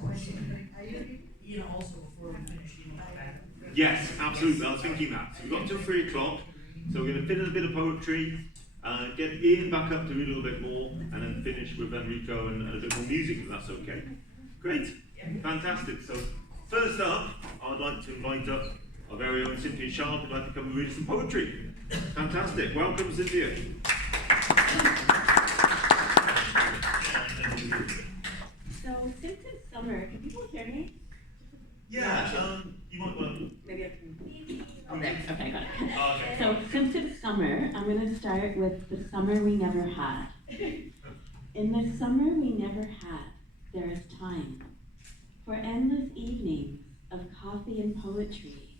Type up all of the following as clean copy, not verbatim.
question. Are you, also before we finish, Yes, absolutely. I was thinking that. So we've got till 3 o'clock. So we're going to fit in a bit of poetry, get Ian back up to read a little bit more, and then finish with Enrico and a bit more music, if that's okay. Great. Fantastic. So first up, I'd like to invite up our very own Cynthia Sharp, who'd like to come and read some poetry. Fantastic. Welcome, Cynthia. So since it's summer, can people hear me? Yeah, you might want to... Maybe I can... Oh, there. Okay, got it. Okay. So since it's summer, I'm going to start with the summer we never had. In the summer we never had, there is time for endless evenings of coffee and poetry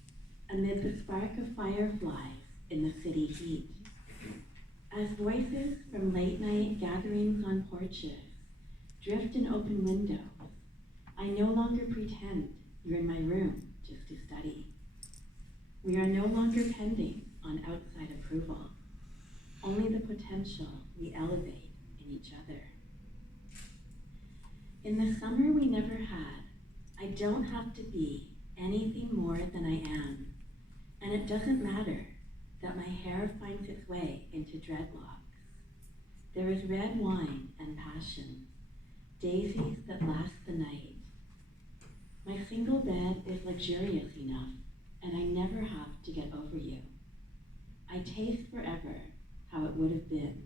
amid the spark of fireflies in the city heat. As voices from late night gatherings on porches drift in open windows, I no longer pretend you're in my room just to study. We are no longer pending on outside approval, only the potential we elevate in each other. In the summer we never had, I don't have to be anything more than I am, and it doesn't matter that my hair finds its way into dreadlocks. There is red wine and passion, daisies that last the night. My single bed is luxurious enough, and I never have to get over you. I taste forever how it would have been,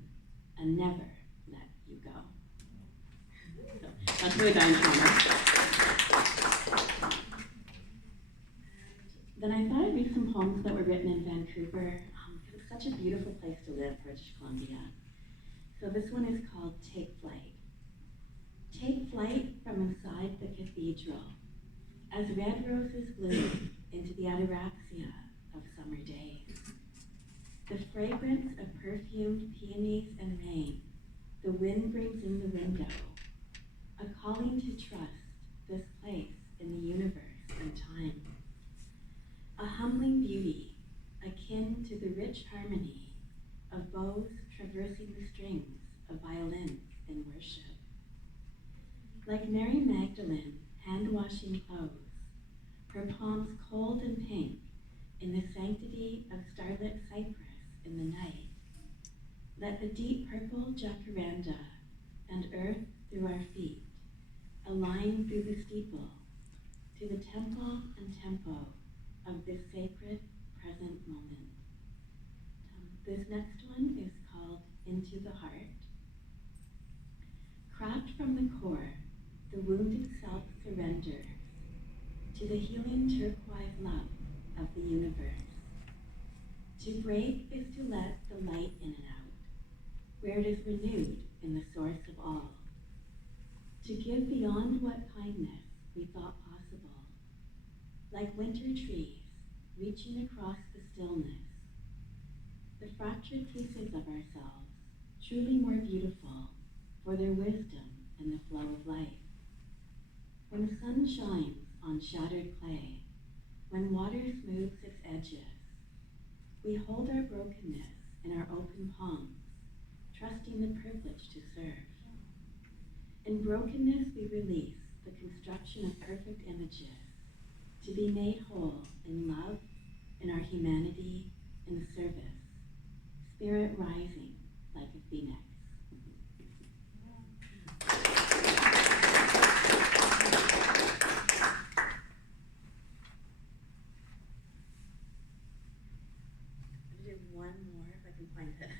and never let you go. So, that's really Diane Chalmers. Then I thought I'd read some poems that were written in Vancouver, because it's such a beautiful place to live, British Columbia. So this one is called Take Flight. Take flight from inside the cathedral, as red roses bloom into the ataraxia of summer days. The fragrance of perfumed peonies and rain, the wind brings in the window, a calling to trust this place in the universe and time. A humbling beauty, akin to the rich harmony of bows traversing the strings of violins in worship. Like Mary Magdalene hand-washing clothes, her palms cold and pink in the sanctity of starlit cypress in the night. Let the deep purple jacaranda and earth through our feet align through the steeple to the temple and tempo of this sacred present moment. This next one is called Into the Heart. Cracked from the core, the wounded self surrenders to the healing turquoise love of the universe. To break is to let the light in and out, where it is renewed in the source of all. To give beyond what kindness we thought possible, like winter trees reaching across the stillness, the fractured pieces of ourselves, truly more beautiful for their wisdom and the flow of life. When the sun shines on shattered clay, when water smooths its edges, we hold our brokenness in our open palms, trusting the privilege to serve. In brokenness we release the construction of perfect images, to be made whole in love, in our humanity, in service, spirit rising like a phoenix. One more if I can find it.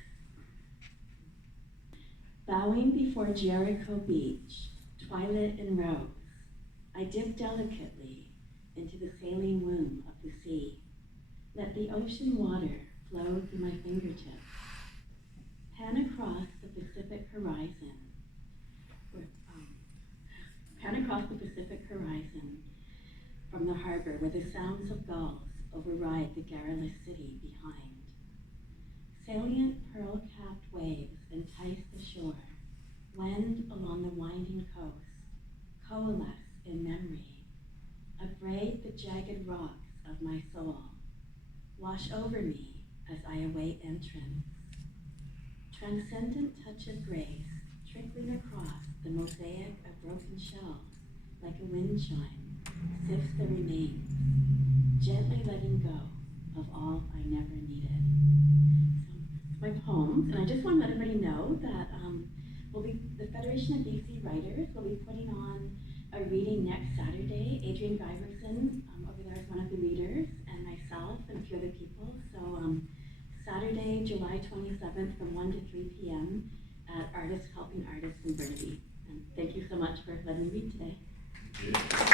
Bowing before Jericho Beach, twilight and rose, I dip delicately into the saline womb of the sea. Let the ocean water flow through my fingertips. Pan across the Pacific horizon, from the harbor where the sounds of gulls override the garrulous city behind. Salient pearl-capped waves entice the shore, wend along the winding coast, coalesce in memory, abrade the jagged rocks of my soul, wash over me as I await entrance. Transcendent touch of grace trickling across the mosaic of broken shells like a wind chime, sifts the remains, gently letting go of all I never needed. So it's my poems, and I just want to let everybody know that the Federation of BC Writers will be putting on a reading next Saturday. Adrian Guyverson over there is one of the readers, and myself and a few other people. So Saturday, July 27th from 1 to 3 p.m. at Artists Helping Artists in Burnaby. And thank you so much for letting me read today. Yeah.